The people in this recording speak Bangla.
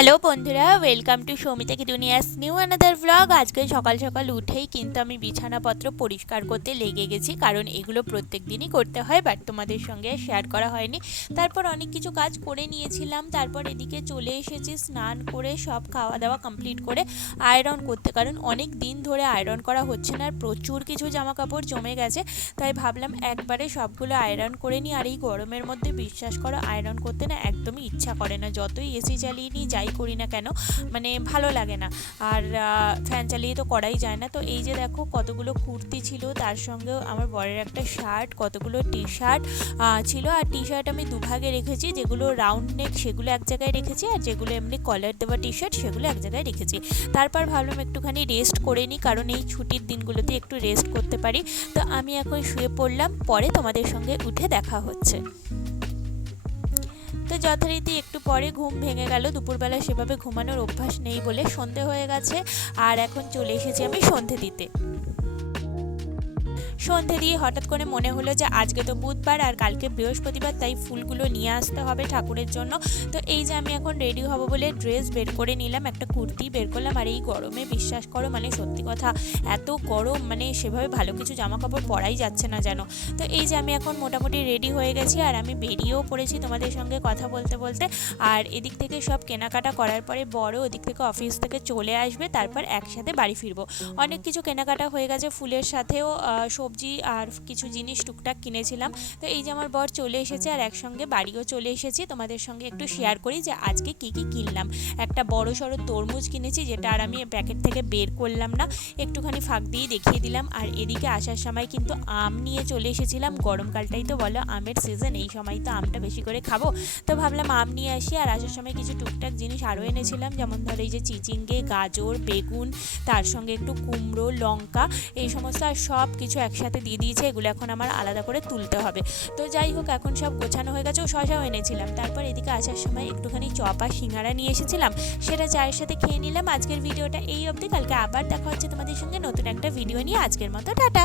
হ্যালো বন্ধুরা ওয়েলকাম টু সৌমিতা কি দুনিয়াস নিউ অ্যানাদার ভ্লগ আজকে সকাল সকাল উঠেই কিন্তু আমি বিছানাপত্র পরিষ্কার করতে লেগে গেছি, কারণ এগুলো প্রত্যেক দিনই করতে হয় বাট তোমাদের সঙ্গে শেয়ার করা হয়নি। তারপর অনেক কিছু কাজ করে নিয়েছিলাম, তারপর এদিকে চলে এসেছি স্নান করে, সব খাওয়া দাওয়া কমপ্লিট করে আয়রন করতে। কারণ অনেক দিন ধরে আয়রন করা হচ্ছে না, আর প্রচুর কিছু জামা কাপড় জমে গেছে, তাই ভাবলাম একবারে সবগুলো আয়রন করে নিই, আর এই গরমের মধ্যে বিশ্বাস করো আয়রন করতে না একদমই ইচ্ছা করে না। যতই এসি চালিয়ে নিই, যাই করি না কেন মানে ভালো লাগে না। আর ফ্যান চালিয়ে তো করাই যায় না। তো এই যে দেখো কতগুলো কুর্তি ছিল, তার সঙ্গেও আমার বরের একটা শার্ট কতগুলো টি শার্ট ছিল। আর টি শার্ট আমি দুভাগে রেখেছি, যেগুলো রাউন্ড নেক সেগুলো এক জায়গায় রেখেছি, আর যেগুলো এমনি কলার দেওয়া টি শার্ট সেগুলো এক জায়গায় রেখেছি। তারপর ভাবলাম একটুখানি রেস্ট করে নিই, কারণ এই ছুটির দিনগুলোতে একটু রেস্ট করতে পারি। তো আমি এখন শুয়ে পড়লাম, পরে তোমাদের সঙ্গে উঠে দেখা হচ্ছে। তো যথারীতি একটু পরে ঘুম ভেঙে গেল। দুপুরবেলা সেভাবে ঘুমানোর অভ্যাস নেই বলে সন্ধে হয়ে গেছে। আর এখন চলে এসেছি আমি সন্ধে দিতে। সন্ধে দিয়ে হঠাৎ করে মনে হলো যে আজকে তো বুধবার আর কালকে বৃহস্পতিবার, তাই ফুলগুলো নিয়ে আসতে হবে ঠাকুরের জন্য। তো এই যে আমি এখন রেডি হব বলে ড্রেস বের করে নিলাম, একটা কুর্তি বের করলাম। আর এই গরমে বিশ্বাস করো মানে সত্যি কথা, এত গরম মানে সেভাবে ভালো কিছু জামা কাপড় পরাই যাচ্ছে না যেন। তো এই যে আমি এখন মোটামুটি রেডি হয়ে গেছি আর আমি বেরিয়েও পড়েছি তোমাদের সঙ্গে কথা বলতে বলতে। আর এদিক থেকে সব কেনাকাটা করার পরে বড় ওদিক থেকে অফিস থেকে চলে আসবে, তারপর একসাথে বাড়ি ফিরবো। অনেক কিছু কেনাকাটা হয়ে গেছে ফুলের সাথেও সবজি আর কিছু জিনিস টুকটাক কিনেছিলাম। তো এই যে আমার বর চলে এসেছে আর একসঙ্গে বাড়িও চলে এসেছি। তোমাদের সঙ্গে একটু শেয়ার করি যে আজকে কি কি কিনলাম। একটা বড় সড়ো তরমুজ কিনেছি যেটা আর আমি প্যাকেট থেকে বের করলাম না। একটুখানি ফাঁক দিয়ে দেখিয়ে দিলাম। আর এদিকে আসার সময় কিন্তু আম নিয়ে চলে এসেছিলাম। গরমকালটাই তো বলো, আমের সিজন এই সময় তো আমটা বেশি করে খাব। তো ভাবলাম আম নিয়ে আসি আর আসার সময় কিছু টুকটাক জিনিস আরও এনেছিলাম। যেমন ধরো এই যে চিচিঙ্গে, গাজর, বেগুন, তার সঙ্গে একটু কুমড়ো, লঙ্কা, এই সমস্ত আর সব কিছু একসাথে দিয়ে দিয়েছে, এগুলো এখন আমার আলাদা করে তুলতে হবে। তো যাই হোক, এখন সব গোছানো হয়ে গেছে, ও শশাও এনেছিলাম। তারপর এদিকে আসার সময় একটুখানি চপ সিঙ্গারা নিয়ে এসেছিলাম, সেটা চায়ের সাথে খেয়ে নিলাম। আজকের ভিডিওটা এই অবধি, কালকে আবার দেখা হচ্ছে তোমাদের সঙ্গে নতুন একটা ভিডিও নিয়ে। আজকের মতো, টাটা!